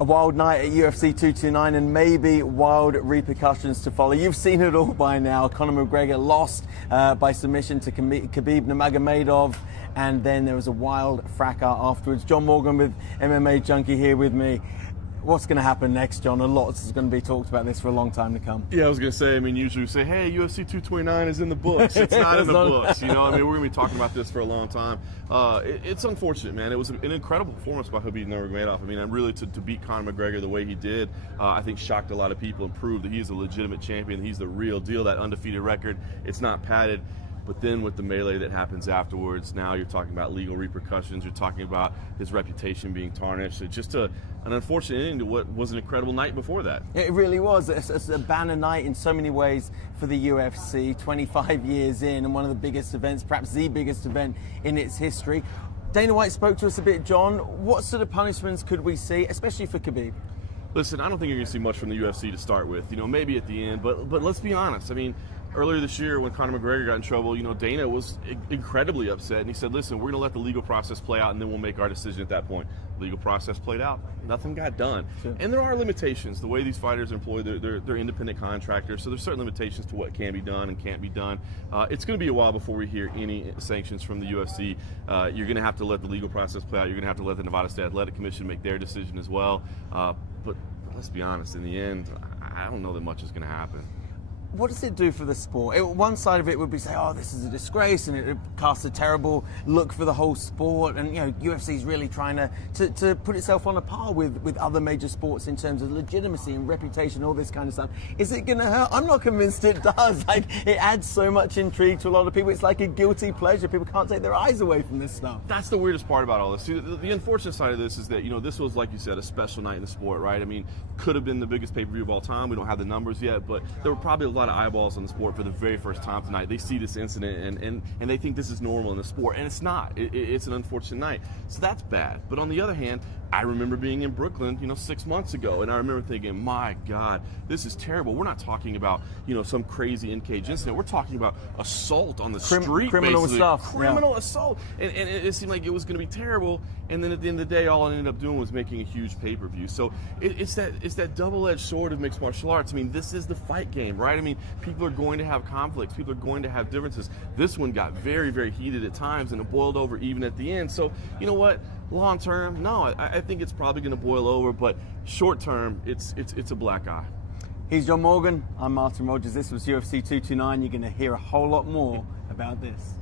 A wild night at UFC 229 and maybe wild repercussions to follow. You've seen it all by now. Conor McGregor lost by submission to Khabib Nurmagomedov, and then there was a wild fracas afterwards. John Morgan with MMA Junkie here with me. What's going to happen next, John? A lot is going to be talked about this for a long time to come. Yeah, I was going to say, usually we say, hey, UFC 229 is in the books. It's not in the books, we're going to be talking about this for a long time. It's unfortunate, man. It was an incredible performance by Khabib Nurmagomedov. Really to beat Conor McGregor the way he did, I think shocked a lot of people and proved that he's a legitimate champion. He's the real deal, that undefeated record. It's not padded. But then with the melee that happens afterwards, now you're talking about legal repercussions. You're talking about his reputation being tarnished. It's just an unfortunate ending to what was an incredible night before that. It really was. It's a banner night in so many ways for the UFC, 25 years in, and one of the biggest events, perhaps the biggest event in its history. Dana White spoke to us a bit, John. What sort of punishments could we see, especially for Khabib? Listen, I don't think you're going to see much from the UFC to start with. Maybe at the end, but let's be honest. Earlier this year when Conor McGregor got in trouble, Dana was incredibly upset, and he said, listen, we're going to let the legal process play out, and then we'll make our decision at that point. Legal process played out. Nothing got done. Sure. And there are limitations. The way these fighters are employed, they're independent contractors, so there's certain limitations to what can be done and can't be done. It's going to be a while before we hear any sanctions from the UFC. You're going to have to let the legal process play out. You're going to have to let the Nevada State Athletic Commission make their decision as well. But let's be honest, in the end, I don't know that much is going to happen. What does it do for the sport? One side of it would be say, oh, this is a disgrace, and it casts a terrible look for the whole sport. And UFC is really trying to put itself on a par with other major sports in terms of legitimacy and reputation, all this kind of stuff. Is it going to hurt? I'm not convinced it does. It adds so much intrigue to a lot of people. It's like a guilty pleasure. People can't take their eyes away from this stuff. That's the weirdest part about all this. See, the unfortunate side of this is that this was, like you said, a special night in the sport, right? Could have been the biggest pay-per-view of all time. We don't have the numbers yet, but there were probably a lot of eyeballs on the sport for the very first time tonight. They see this incident and they think this is normal in the sport, and it's not. It's an unfortunate night. So that's bad. But on the other hand, I remember being in Brooklyn, 6 months ago, and I remember thinking, my God, this is terrible. We're not talking about, some crazy in-cage incident. We're talking about assault on the street, criminal basically. stuff. Criminal assault. And it seemed like it was going to be terrible, and then at the end of the day, all I ended up doing was making a huge pay-per-view. So it's that double-edged sword of mixed martial arts. This is the fight game, right? People are going to have conflicts. People are going to have differences. This one got very, very heated at times, and it boiled over even at the end. So, you know what? Long term, no, I think it's probably going to boil over, but short term, it's a black eye. He's John Morgan. I'm Martin Rogers. This was UFC 229. You're going to hear a whole lot more about this.